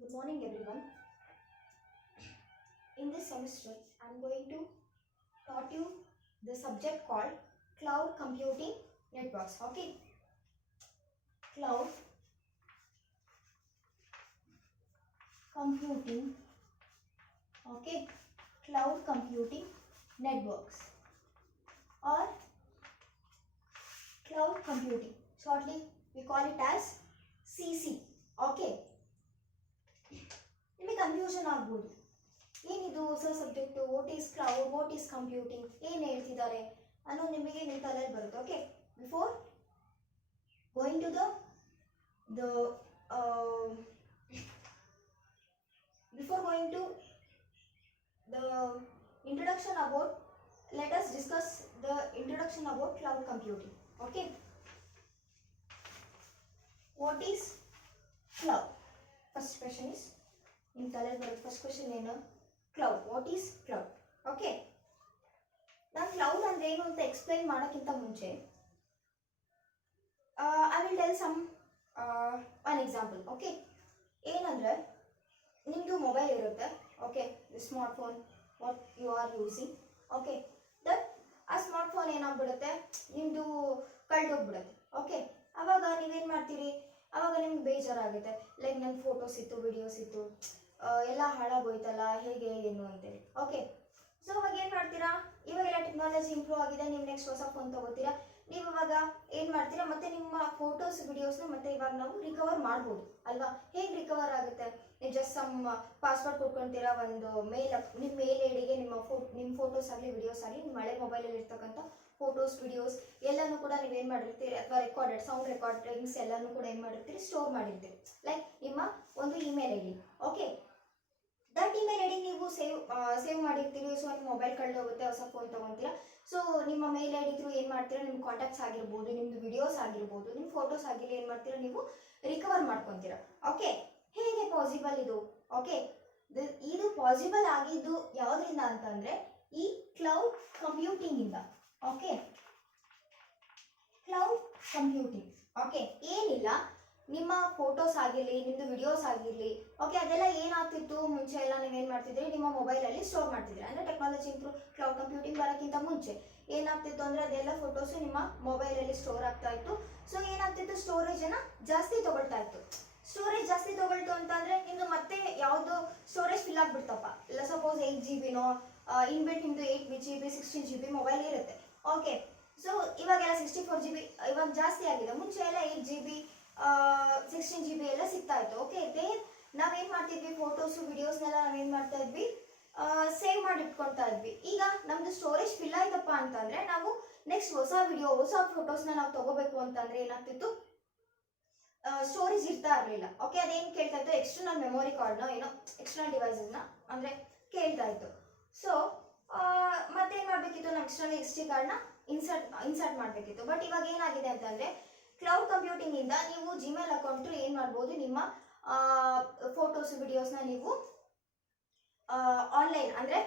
Good morning, everyone. In this semester, I am going to taught you the subject called Cloud Computing Networks. Okay, Cloud Computing. Okay, Cloud Computing Networks or Cloud Computing. Shortly, we call it as CC. Okay. ನಿಮಗೆ confusion ಆಗ್ಬೋದು, ಏನಿದು ಹೊಸ subject, what is cloud, what is computing, ಏನು ಹೇಳ್ತಿದ್ದಾರೆ ಅನ್ನೋ ನಿಮಗೆ ನಿಮ್ಮ ತಲೆಯಲ್ಲಿ ಬರುತ್ತೆ. Okay, before going to the before going to the introduction about, let us discuss the introduction about cloud computing. Okay, what is cloud? First question is in color. First question ಏನು, cloud. What is cloud? Okay, ನಾನು cloud ಅಂದ್ರೆ ಏನು ಅಂತ explain ಮಾಡೋಕ್ಕಿಂತ ಮುಂಚೆ I will tell some one example. Okay, ಏನಂದ್ರೆ ನಿಮ್ಮದು mobile ಇರುತ್ತೆ. Okay, smart phone what you are using. Okay, that ಆ ಸ್ಮಾರ್ಟ್ ಫೋನ್ ಏನಾಗ್ಬಿಡುತ್ತೆ, ನಿಮ್ಮದು ಕಳ್ದೋಗ್ಬಿಡುತ್ತೆ. ಓಕೆ, ಆವಾಗ ನೀವೇನು ಮಾಡ್ತೀರಿ, ಆವಾಗ ನಿಮ್ಗೆ ಬೇಜಾರಾಗುತ್ತೆ. ಲೈಕ್ ನನ್ನ ಫೋಟೋಸ್ ಇತ್ತು, ವಿಡಿಯೋಸ್ ಇತ್ತು, ಎಲ್ಲ ಹಾಳಾಗೋಯ್ತಲ್ಲ, ಹೇಗೆ ಏನು ಅಂತೇಳಿ. ಓಕೆ, ಸೊ ಅವಾಗ ಏನು ಮಾಡ್ತೀರಾ, ಇವಾಗೆಲ್ಲ ಟೆಕ್ನಾಲಜಿ ಇಂಪ್ರೂವ್ ಆಗಿದೆ, ನೀವು ನೆಕ್ಸ್ಟ್ ಹೊಸ ಫೋನ್ ತೊಗೋತೀರಾ. ನೀವು ಇವಾಗ ಏನು ಮಾಡ್ತೀರಾ, ಮತ್ತೆ ನಿಮ್ಮ ಫೋಟೋಸ್ ವಿಡಿಯೋಸ್ನ ಮತ್ತೆ ಇವಾಗ ನಾವು ರಿಕವರ್ ಮಾಡ್ಬೋದು ಅಲ್ವಾ. ಹೇಗೆ ರಿಕವರ್ ಆಗುತ್ತೆ, ನೀವು ಜಸ್ಟ್ ಸಮ್ ಪಾಸ್ವರ್ಡ್ ಕೊಟ್ಕೊಳ್ತೀರಾ, ಒಂದು ನಿಮ್ಮ ಮೇಲ್ ಐಡಿಗೆ ನಿಮ್ಮ ಫೋಟೋಸ್ ಆಗಲಿ ವಿಡಿಯೋಸ್ ಆಗಲಿ, ನಿಮ್ಮ ಹಳೆ ಮೊಬೈಲಲ್ಲಿ ಇರ್ತಕ್ಕಂಥ ಫೋಟೋಸ್ ವಿಡಿಯೋಸ್ ಎಲ್ಲನೂ ಕೂಡ ನೀವೇನು ಮಾಡಿರ್ತೀರಿ, ಅಥವಾ ರೆಕಾರ್ಡೆಡ್ ಸೌಂಡ್ ರೆಕಾರ್ಡಿಂಗ್ಸ್ ಎಲ್ಲನೂ ಕೂಡ ಏನು ಮಾಡಿರ್ತೀರಿ, ಸ್ಟೋರ್ ಮಾಡಿರ್ತೀರಿ. ಲೈಕ್ ನಿಮ್ಮ ಒಂದು email ID. Okay, that email ID ನೀವು ಸೇವ್ ಮಾಡಿರ್ತೀರಿ. ಸೊ ನಿಮ್ಮ ಮೊಬೈಲ್ ಕಳೆದೋಗುತ್ತೆ, ಹೊಸ ಫೋನ್ ತೊಗೊತೀರಾ. ಸೊ ನಿಮ್ಮ ಮೇಲ್ ಐಡಿ ಥ್ರೂ ಏನು ಮಾಡ್ತೀರಾ, ನಿಮ್ಮ ಕಾಂಟ್ಯಾಕ್ಟ್ಸ್ ಆಗಿರ್ಬೋದು, ನಿಮ್ಮದು ವಿಡಿಯೋಸ್ ಆಗಿರ್ಬೋದು, ನಿಮ್ಮ ಫೋಟೋಸ್ ಆಗಿರಲಿ, ಏನು ಮಾಡ್ತೀರಾ, ನೀವು ರಿಕವರ್ ಮಾಡ್ಕೊತೀರಾ. ಓಕೆ, ಹೇಗೆ ಪಾಸಿಬಲ್ ಇದು? ಓಕೆ, ಇದು ಪಾಸಿಬಲ್ ಆಗಿದ್ದು ಯಾವುದರಿಂದ ಅಂತಂದರೆ ಈ ಕ್ಲೌಡ್ ಕಂಪ್ಯೂಟಿಂಗಿಂದ. Okay, cloud computing. ಓಕೆ, ಏನಿಲ್ಲ, ನಿಮ್ಮ ಫೋಟೋಸ್ ಆಗಿರಲಿ, ನಿಮ್ಮದು ವಿಡಿಯೋಸ್ ಆಗಿರಲಿ, ಓಕೆ, ಅದೆಲ್ಲ ಏನಾಗ್ತಿತ್ತು ಮುಂಚೆ ಎಲ್ಲ ನೀವೇನು ಮಾಡ್ತಿದ್ರಿ, ನಿಮ್ಮ ಮೊಬೈಲಲ್ಲಿ ಸ್ಟೋರ್ ಮಾಡ್ತಿದ್ರಿ. ಅಂದರೆ ಟೆಕ್ನಾಲಜಿ ಇಂಪ್ರೂವ್, ಕ್ಲೌಡ್ ಕಂಪ್ಯೂಟಿಂಗ್ ಬರೋಕ್ಕಿಂತ ಮುಂಚೆ ಏನಾಗ್ತಿತ್ತು ಅಂದರೆ ಅದೆಲ್ಲ ಫೋಟೋಸು ನಿಮ್ಮ ಮೊಬೈಲಲ್ಲಿ ಸ್ಟೋರ್ ಆಗ್ತಾ ಇತ್ತು. ಸೊ ಏನಾಗ್ತಿತ್ತು, ಸ್ಟೋರೇಜನ್ನು ಜಾಸ್ತಿ ತೊಗೊಳ್ತಾ ಇತ್ತು. ಸ್ಟೋರೇಜ್ ಜಾಸ್ತಿ ತೊಗೊಳ್ತು ಅಂತಂದರೆ ನಿಮ್ಮದು ಮತ್ತೆ ಯಾವುದು ಸ್ಟೋರೇಜ್ ಫಿಲ್ ಆಗಿಬಿಡ್ತಪ್ಪ. ಇಲ್ಲ ಸಪೋಸ್ 8 GB ಇನ್ಬಿಲ್ಟ್ ನಿಮ್ಮದು 8 GB 16 GB ಮೊಬೈಲ್ ಇರುತ್ತೆ. ಓಕೆ, ಸೊ ಇವಾಗೆಲ್ಲ 64 GB ಇವಾಗ ಜಾಸ್ತಿ ಆಗಿದೆ. ಮುಂಚೆ ಎಲ್ಲ 8 GB 16 GB ಎಲ್ಲ ಸಿಗ್ತಾ ಇತ್ತು. ಓಕೆ, ನಾವೇನು ಮಾಡ್ತಿದ್ವಿ, ಫೋಟೋಸು ವಿಡಿಯೋಸ್ನೆಲ್ಲ ನಾವೇನು ಮಾಡ್ತಾ ಇದ್ವಿ, ಸೇವ್ ಮಾಡಿ ಇಟ್ಕೊಳ್ತಾ ಇದ್ವಿ. ಈಗ ನಮ್ಮದು ಸ್ಟೋರೇಜ್ ಫಿಲ್ ಆಯ್ತಪ್ಪ ಅಂತಂದರೆ ನಾವು ನೆಕ್ಸ್ಟ್ ಹೊಸ ವಿಡಿಯೋ ಹೊಸ ಫೋಟೋಸ್ನ ನಾವು ತೊಗೋಬೇಕು ಅಂತಂದರೆ ಏನಾಗ್ತಿತ್ತು, ಸ್ಟೋರೇಜ್ ಇರ್ತಾ ಇರಲಿಲ್ಲ. ಓಕೆ, ಅದೇನು ಕೇಳ್ತಾ ಇತ್ತು, ಎಕ್ಸ್ಟರ್ನಲ್ ಮೆಮೊರಿ ಕಾರ್ಡ್ನ ಏನೋ ಎಕ್ಸ್ಟರ್ನಲ್ ಡಿವೈಸಸ್ನ ಅಂದರೆ ಕೇಳ್ತಾ ಇತ್ತು. ಸೊ ಮತ್ತೇನು ಮಾಡಬೇಕಿತ್ತು, ನಾವು ಎಕ್ಸ್ಟರ್ನಲ್ SD ಕಾರ್ಡ್ನ ಇನ್ಸರ್ಟ್ ಮಾಡಬೇಕಿತ್ತು. ಬಟ್ ಇವಾಗ ಏನಾಗಿದೆ ಅಂತಂದರೆ ಕ್ಲೌಡ್ ಕಂಪ್ಯೂಟಿಂಗಿಂದ ನೀವು ಜಿಮೇಲ್ ಅಕೌಂಟ್ ಏನು ಮಾಡ್ಬೋದು, ನಿಮ್ಮ ಫೋಟೋಸ್ ವಿಡಿಯೋಸ್ನ ನೀವು ಆನ್ಲೈನ್ ಅಂದರೆ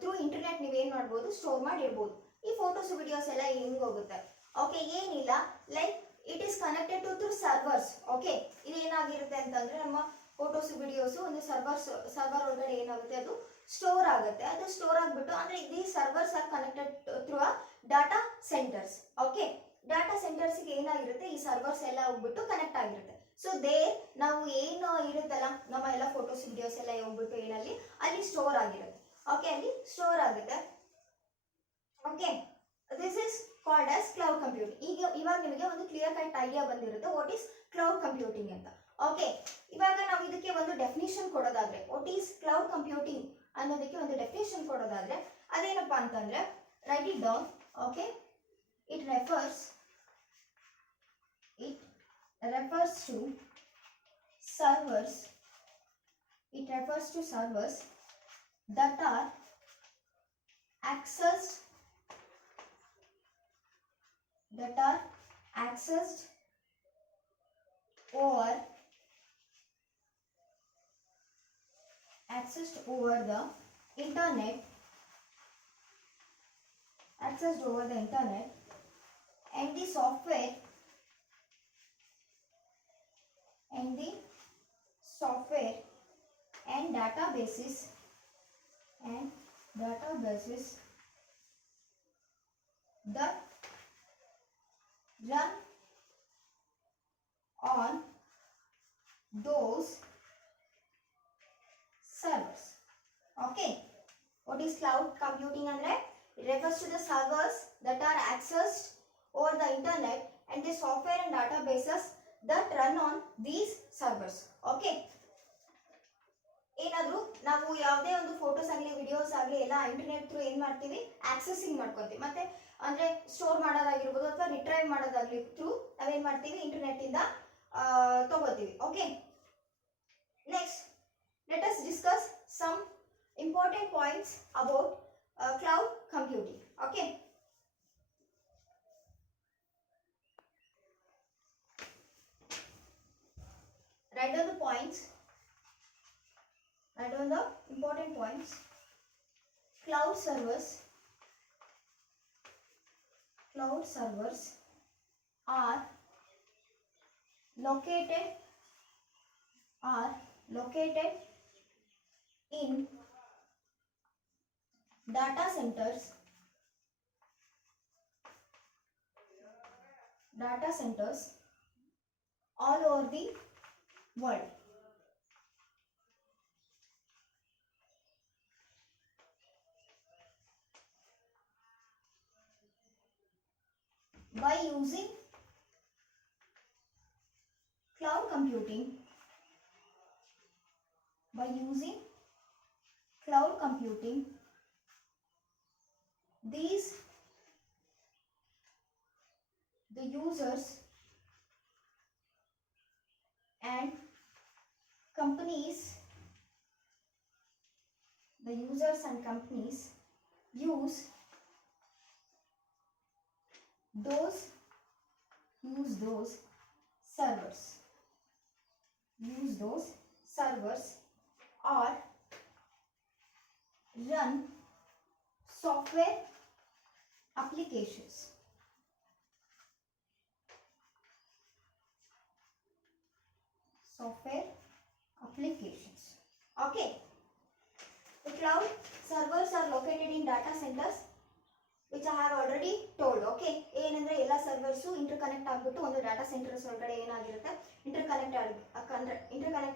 ಥ್ರೂ ಇಂಟರ್ನೆಟ್ ನೀವೇನು ಮಾಡ್ಬೋದು, ಸ್ಟೋರ್ ಮಾಡಿ ಇಡ್ಬೋದು. ಈ ಫೋಟೋಸ್ ವಿಡಿಯೋಸ್ ಎಲ್ಲ ಹೆಂಗೆ ಹೋಗುತ್ತೆ, ಓಕೆ, ಏನಿಲ್ಲ, like it is connected to through servers. Okay, ಇದೇನಾಗಿರುತ್ತೆ ಅಂತಂದರೆ ನಮ್ಮ ಫೋಟೋಸ್ ವಿಡಿಯೋಸು ಒಂದು ಸರ್ವರ್ ಒಳಗಡೆ ಏನಾಗುತ್ತೆ, ಅದು ಸ್ಟೋರ್ ಆಗುತ್ತೆ. ಅದು ಸ್ಟೋರ್ ಆಗಿಬಿಟ್ಟು ಅಂದರೆ the servers are connected through uh data centers. Okay, data ಸೆಂಟರ್ಸ್ಗೆ ಏನಾಗಿರುತ್ತೆ, ಈ ಸರ್ವರ್ಸ್ ಎಲ್ಲ ಹೋಗ್ಬಿಟ್ಟು ಕನೆಕ್ಟ್ ಆಗಿರುತ್ತೆ. ಸೊ ನಾವು ಏನು ಇರುತ್ತಲ್ಲ, ನಮ್ಮ ಎಲ್ಲ ಫೋಟೋಸ್ ವಿಡಿಯೋಸ್ ಎಲ್ಲ ಹೋಗ್ಬಿಟ್ಟು ಏನಲ್ಲಿ ಅಲ್ಲಿ ಸ್ಟೋರ್ ಆಗಿರುತ್ತೆ. ಓಕೆ, ಅಲ್ಲಿ ಸ್ಟೋರ್ ಆಗುತ್ತೆ. Okay, this is called as cloud computing. ಇವಾಗ ನಿಮಗೆ ಒಂದು ಕ್ಲಿಯರ್ ಕಟ್ ಐಡಿಯಾ ಬಂದಿರುತ್ತೆ ವಾಟ್ ಈಸ್ ಕ್ಲೌಡ್ ಕಂಪ್ಯೂಟಿಂಗ್ ಅಂತ. ಓಕೆ, ಇವಾಗ ನಾವು ಇದಕ್ಕೆ ಒಂದು ಡೆಫಿನಿಷನ್ ಕೊಡೋದಾದ್ರೆ, ವಾಟ್ ಈಸ್ ಕ್ಲೌಡ್ ಕಂಪ್ಯೂಟಿಂಗ್ ಅನ್ನೋದಕ್ಕೆ ಒಂದು ಡೆಫಿನಿಷನ್ ಕೊಡೋದಾದ್ರೆ ಅದೇನಪ್ಪ ಅಂತಂದ್ರೆ, write it down. Okay, it refers to servers. It refers to servers that are accessed over the internet, and the software databases that run on those servers. Okay, what is cloud computing andre? It refers to the servers that are accessed over the internet and the software and databases that run on these servers. Okay, ಏನಾದರೂ ನಾವು ಯಾವುದೇ ಒಂದು ಫೋಟೋಸ್ ಆಗಲಿ ವಿಡಿಯೋಸ್ ಆಗಲಿ ಎಲ್ಲ internet through ಏನು ಮಾಡ್ತೀವಿ, ಆಕ್ಸೆಸಿಂಗ್ ಮಾಡ್ಕೊತೀವಿ. ಮತ್ತೆ ಅಂದರೆ ಸ್ಟೋರ್ ಮಾಡೋದಾಗಿರ್ಬೋದು ಅಥವಾ ರಿಟ್ರೈವ್ ಮಾಡೋದಾಗಲಿ ಥ್ರೂ ನಾವೇನು ಮಾಡ್ತೀವಿ, ಇಂಟರ್ನೆಟ್ಟಿಂದ ತಗೋತೀವಿ. Okay, next let us discuss some important points about cloud computing. Okay, write down the points, write down the important points. Cloud servers are located in data centers all over the world. By using cloud computing, the users and companies use those servers or run software applications. Okay, the cloud servers are located in data centers, which I have already told. Okay, ಏನಂದ್ರೆ ಎಲ್ಲ ಸರ್ವರ್ಸ್ ಇಂಟರ್ಕನೆಕ್ಟ್ ಆಗ್ಬಿಟ್ಟು ಒಂದು data centres ಒಳಗಡೆ ಏನಾಗಿರುತ್ತೆ, ಇಂಟರ್ಕನೆಕ್ಟ್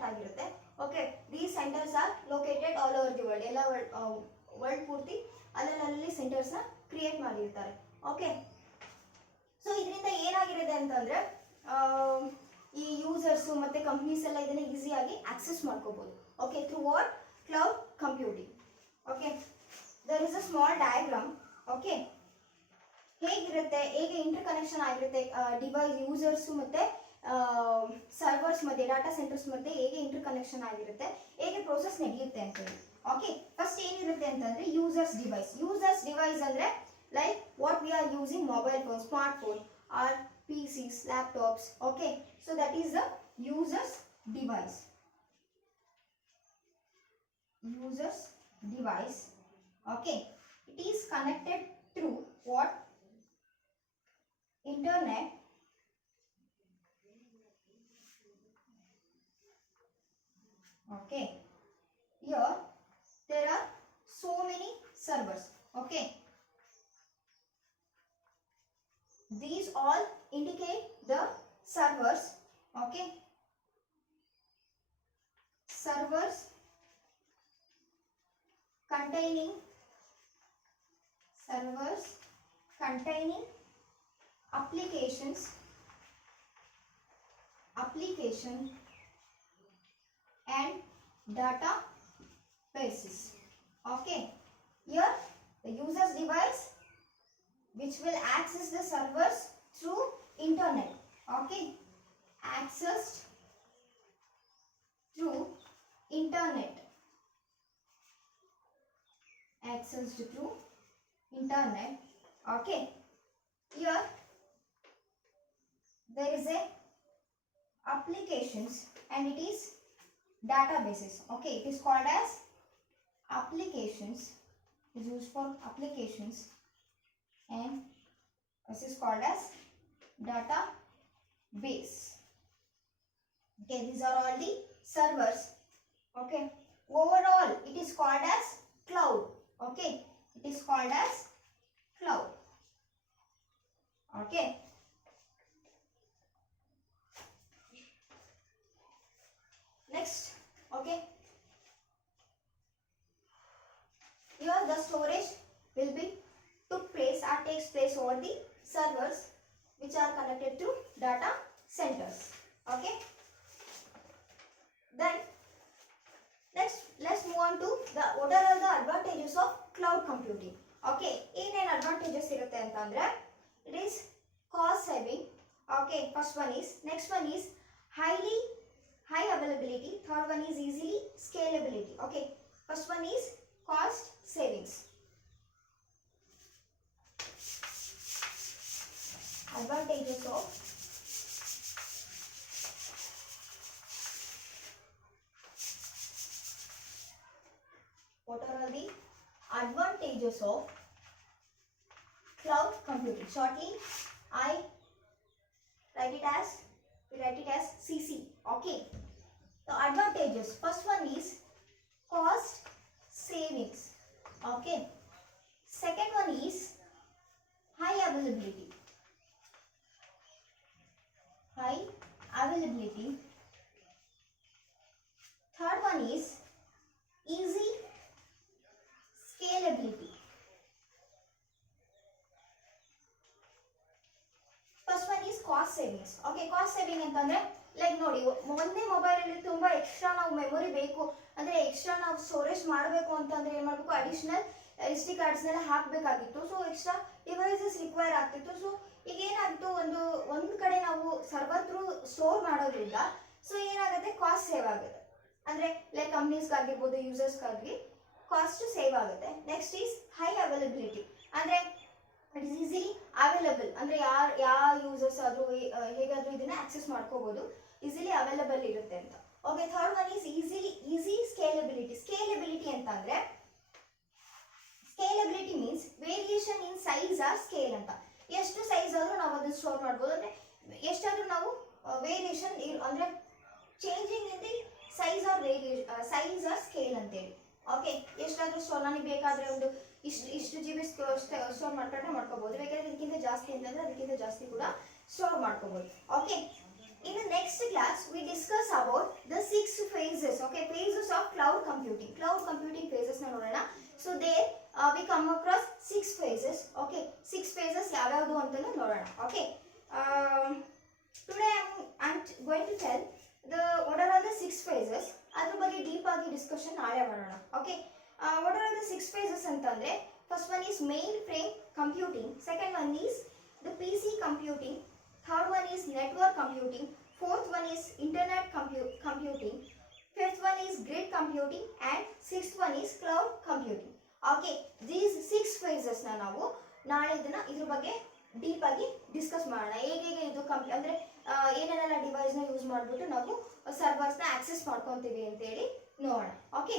ಆಗಿರುತ್ತೆ. Okay, these centres are located all over the world. ಎಲ್ಲ ವರ್ಲ್ಡ್ ಪೂರ್ತಿ ಅಲ್ಲಲ್ಲಿ ಸೆಂಟರ್ಸ್ನ ಕ್ರಿಯೇಟ್ ಮಾಡಿರ್ತಾರೆ. ಓಕೆ, ಸೊ ಇದರಿಂದ ಏನಾಗಿರುತ್ತೆ ಅಂತಂದ್ರೆ ಈ ಯೂಸರ್ಸು ಮತ್ತು ಕಂಪ್ನೀಸ್ ಎಲ್ಲ ಇದನ್ನು ಈಸಿಯಾಗಿ ಆಕ್ಸೆಸ್ ಮಾಡ್ಕೋಬೋದು. Okay, through what? Cloud computing. Okay, there is a small diagram. Okay, ಹೇಗಿರುತ್ತೆ, ಹೇಗೆ ಇಂಟರ್ ಕನೆಕ್ಷನ್ ಆಗಿರುತ್ತೆ ಡಿವೈಸ್ ಯೂಸರ್ಸು ಮತ್ತು ಸರ್ವರ್ಸ್ ಮಧ್ಯೆ, ಡಾಟಾ ಸೆಂಟರ್ಸ್ ಮಧ್ಯೆ ಹೇಗೆ ಇಂಟರ್ ಕನೆಕ್ಷನ್ ಆಗಿರುತ್ತೆ, ಹೇಗೆ ಪ್ರೋಸೆಸ್ ನಡೆಯುತ್ತೆ ಅಂತ ಹೇಳಿ. ಓಕೆ, ಫಸ್ಟ್ ಏನಿರುತ್ತೆ ಅಂತಂದರೆ ಯೂಸರ್ಸ್ ಡಿವೈಸ್ ಅಂದರೆ like what we are using mobile phone, smart phone or PCs, laptops. Okay, so that is the user's device. Okay, it is connected through what? Internet. Okay, here there are so many servers. Okay, these all indicate the servers. Okay, servers containing application and databases. Okay, here the user's device which will access the servers through internet. Okay, accessed through internet. Okay, here there is a applications and it is databases. Okay, it is called as applications. It is used for applications and this is called as database. Okay, these are all the servers. Okay, overall it is called as cloud. Okay, it is called as cloud. Okay, next. Okay, here the storage will be took place or takes place over the servers which are connected to data centers. Okay, then next let's move on to the what are all the advantages of cloud computing. Okay, ಏನೇನು advantages ಇರುತ್ತೆ ಅಂತಂದ್ರೆ it is cost saving. Okay, first one is, next one is high availability, third one is easily scalability. Okay, first one is cost savings. Advantages of what are all the advantages of cloud computing? Shortly I write it as CC. Okay, the advantages, first one is cost savings. Okay, second one is high availability. Third one is easy scalability. First one is cost savings. Okay, cost saving ಅಂತಂದ್ರೆ ಲೈಕ್ ನೋಡಿ, ಒಂದೇ ಮೊಬೈಲ್ ಅಲ್ಲಿ ತುಂಬಾ ಎಕ್ಸ್ಟ್ರಾ ನಾವು ಮೆಮೊರಿ ಬೇಕು ಅಂದ್ರೆ ಎಕ್ಸ್ಟ್ರಾ ನಾವು ಸ್ಟೋರೇಜ್ ಮಾಡಬೇಕು ಅಂತಂದ್ರೆ ಏನ್ ಮಾಡಬೇಕು, ಅಡಿಷನಲ್ ಎಸ್ ಡಿ ಕಾರ್ಡ್ಸ್ನೆಲ್ಲ ಹಾಕಬೇಕಾಗಿತ್ತು. ಸೊ ಎಕ್ಸ್ಟ್ರಾ ಡಿವೈಸಸ್ ರಿಕ್ವೈರ್ ಆಗ್ತಿತ್ತು. ಸೊ ಈಗ ಏನಾಗಿತ್ತು, ಒಂದು ಕಡೆ ನಾವು ಸರ್ವರ್ ಥ್ರೂ ಸ್ಟೋರ್ ಮಾಡೋದ್ರಿಂದ ಸೊ ಏನಾಗುತ್ತೆ, ಕಾಸ್ಟ್ ಸೇವ್ ಆಗುತ್ತೆ. ಅಂದ್ರೆ ಲೈಕ್ ಕಂಪ್ನೀಸ್ಗಾಗಿರ್ಬೋದು, ಯೂಸರ್ಸ್ಗಾಗಿ ಕಾಸ್ಟ್ ಸೇವ್ ಆಗುತ್ತೆ. ನೆಕ್ಸ್ಟ್ ಈಸ್ ಹೈ ಅವೈಲಬಿಲಿಟಿ, ಅಂದ್ರೆ ಇಟ್ ಇಸ್ ಈಸಿಲಿ ಅವೈಲಬಲ್, ಅಂದ್ರೆ ಯಾವ ಯೂಸರ್ಸ್ ಆದ್ರೂ ಹೇಗಾದ್ರೂ ಇದನ್ನ ಆಕ್ಸೆಸ್ ಮಾಡ್ಕೋಬಹುದು, ಈಸಿಲಿ ಅವೈಲಬಲ್ ಇರುತ್ತೆ ಅಂತ. Okay, third one is easy scalability ಅಂತ ಅಂದ್ರೆ scalability means variation in size or scale ಅಂತ. ಎಷ್ಟು ಸೈಜ್ ಆದ್ರೂ ನಾವು ಅದನ್ನ ಸ್ಟೋರ್ ಮಾಡ್ಬೋದು, ಅಂದ್ರೆ ಎಷ್ಟಾದ್ರೂ ನಾವು ವೇರಿಯೇಷನ್ ಅಂದ್ರೆ changing in the size or scale ಅಂತೇಳಿ. ಓಕೆ, ಎಷ್ಟಾದ್ರೂ ಸ್ಟೋರ್ ನನಗೆ ಬೇಕಾದ್ರೆ ಒಂದು ಇಷ್ಟು GB ಸ್ಟೋರ್ ಮಾಡ್ಕೋಬಹುದು, ಬೇಕಾದ್ರೆ ಇದಕ್ಕಿಂತ ಜಾಸ್ತಿ ಅಂತಂದ್ರೆ ಅದಕ್ಕಿಂತ ಜಾಸ್ತಿ ಕೂಡ ಸ್ಟೋರ್ ಮಾಡ್ಕೋಬಹುದು. Okay, in the next class we discuss about the 6 phases. Okay, phases of cloud computing phases na nodona. So there we come across 6 phases. Okay, 6 phases ಯಾವ್ಯಾವುದು ಅಂತ ನೋಡೋಣ. Okay, today I'm going to tell what are all the 6 phases. ಅದ್ರ ಬಗ್ಗೆ ಡೀಪ್ ಆಗಿ ಡಿಸ್ಕಷನ್ ನಾಳೆ ಮಾಡೋಣ. Okay, what are all the 6 phases ಅಂತಂದ್ರೆ first one is main frame computing, second one is the PC computing, third one is network computing, fourth one is internet computing, fifth one is grid computing, and sixth one is cloud computing. Okay, these 6 phases na ನಾವು ನಾಳೆ ಇದ್ರ ಬಗ್ಗೆ ಡೀಪ್ ಆಗಿ ಡಿಸ್ಕಸ್ ಮಾಡೋಣ. ಹೇಗೆ ಇದು ಅಂದ್ರೆ ಏನೆಲ್ಲ ಡಿವೈಸ್ ನ ಯೂಸ್ ಮಾಡಿಬಿಟ್ಟು ನಾವು ಸರ್ವರ್ಸ್ ನ ಆಕ್ಸೆಸ್ ಮಾಡ್ಕೊಂತೀವಿ ಅಂತ ಹೇಳಿ ನೋಡೋಣ. ಓಕೆ.